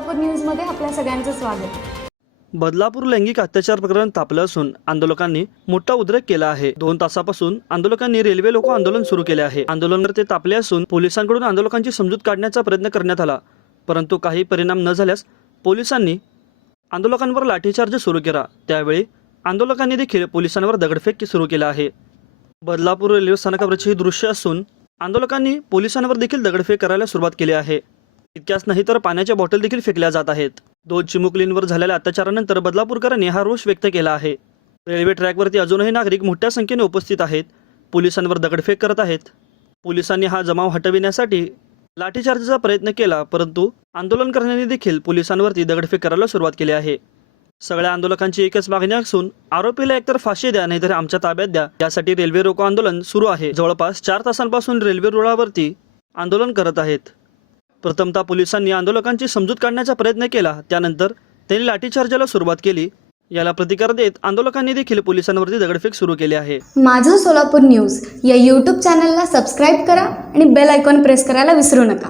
सोलापूर न्यूजमध्ये आपल्या सगळ्यांचं स्वागत। बदलापूर लैंगिक अत्याचार प्रकरण तापलं असून आंदोलकांनी मोठा उद्रेक केला आहे। 2 तासापासून आंदोलकांनी रेल्वे लोको आंदोलन सुरू केले आहे। आंदोलनकर्ते तापले असून पोलिसांकडून आंदोलकांची समजूत काढण्याचा प्रयत्न करण्यात आला, परंतु काही परिणाम न झाल्यास पोलिसांनी आंदोलकांवर लाठीचार्ज सुरू केला। त्यावेळी आंदोलकांनी देखील पोलिसांवर दगडफेक सुरू केला आहे। बदलापूर रेल्वे स्थानकावरचे हे दृश्य असून आंदोलकांनी पोलिसांवर देखील दगडफेक करायला सुरुवात केली आहे। इतक्याच नाही तर पाण्याच्या बॉटल देखील फेकल्या जात आहेत। 2 चिमुकलींवर झालेल्या अत्याचारानंतर बदलापूरकरांनी हा रोष व्यक्त केला आहे। रेल्वे ट्रॅकवरती अजूनही नागरिक मोठ्या संख्येने उपस्थित आहेत, पोलिसांवर दगडफेक करत आहेत। पोलिसांनी हा जमाव हटविण्यासाठी लाठीचार्जचा प्रयत्न केला, परंतु आंदोलनकर्त्यांनी देखील पोलिसांवरती दगडफेक करायला सुरुवात केली आहे। सगळ्या आंदोलकांची एकच मागणी असून आरोपीला एकतर फाशी द्या नाहीतर आमच्या ताब्यात द्या, यासाठी रेल्वे रोको आंदोलन सुरू आहे। जवळपास 4 तासांपासून रेल्वे रुळावरती आंदोलन करत आहेत। प्रथमतः पोलिसांनी आंदोलकांची समजूत काढण्याचा प्रयत्न केला, त्यानंतर त्यांनी लाठीचार्जला सुरुवात केली। याला प्रतिकार देत आंदोलकांनी देखील पोलिसांवरती दगडफेक सुरू केली आहे। माझं सोलापूर न्यूज या यूट्यूब चॅनलला सबस्क्राईब करा आणि बेल आयकॉन प्रेस करायला विसरू नका।